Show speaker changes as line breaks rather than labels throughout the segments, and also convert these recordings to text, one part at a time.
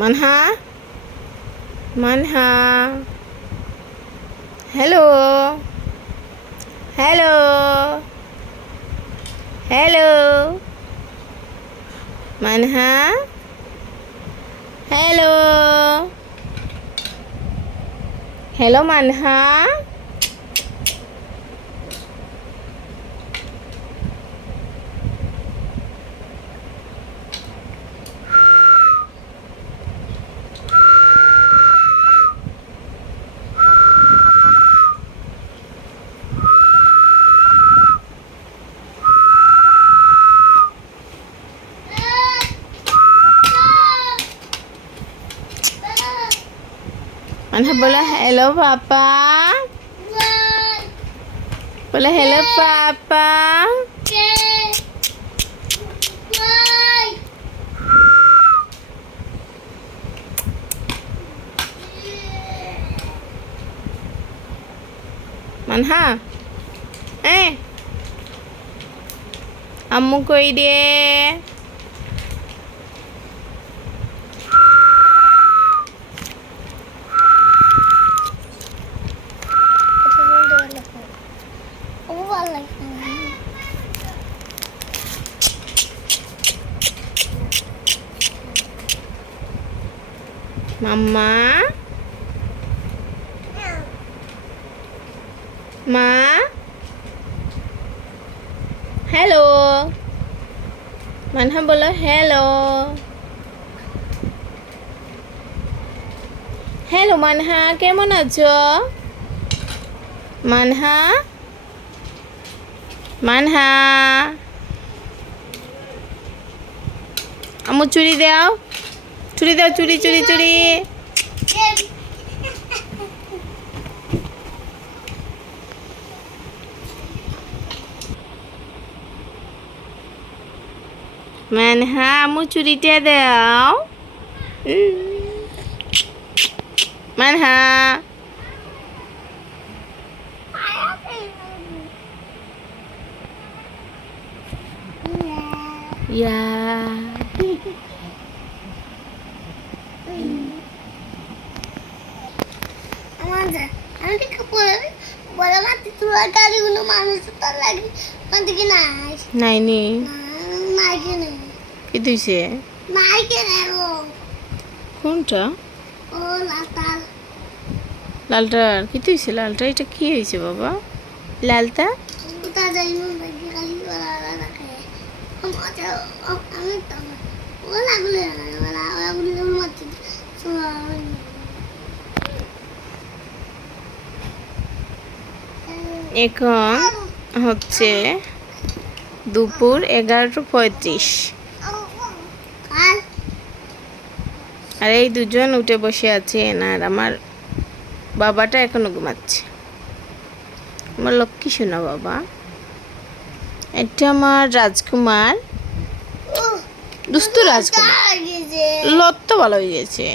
Manha? Manha? Hello hello hello Manha? Hello hello Manha? Manha বলো hello পাপা বলো hello পাপা মানহা এ আম্মু কই রে মাম্মা? মা? হ্যালো? মানহা বলো হ্যালো? হ্যালো, মানহা, কেমন আছো? মানহা? মানহা, আমু চুরি দাও। চুরি দাও চুরি চুরি চুরি। মানহা আমু চুরিটা দাও। উম। মানহা ইয়া নাইনি কি দিছে? কোনটা? লালটার। কি দিছে? লালটা এটা কি হয়েছে বাবা? লালটা? এখন হচ্ছে দুপুর এগারোটা পঁয়ত্রিশ।
আর
এই দুজন উঠে বসে আছেন আর আমার বাবাটা এখনও ঘুমাচ্ছে। আমার লক্ষ্মী শোনা বাবা, এটা আমার রাজকুমার। দুস্তু রাজকুমার। লত্ত ভালো হয়ে গেছে।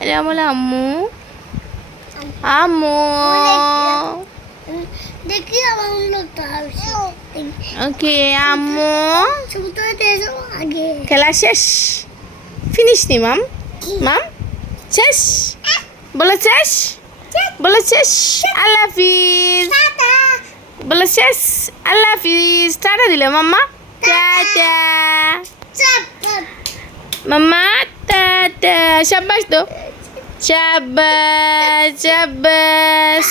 আরে আমার আম্মু। আম্মু।
দেখি আমার আসছে
ওকে আম্মু। খেলা শেষ। ফিনিশ নি মাম। মাম শেষ। বলে শেষ। বলে শেষ। আল্লাহ হাফিজ। বলো শেষ। আল্লাহ হাফিজ। টাটা দিলে মাম্মা।
Dadah.
Mama, dadah. Siapa itu? Cabas, cabas.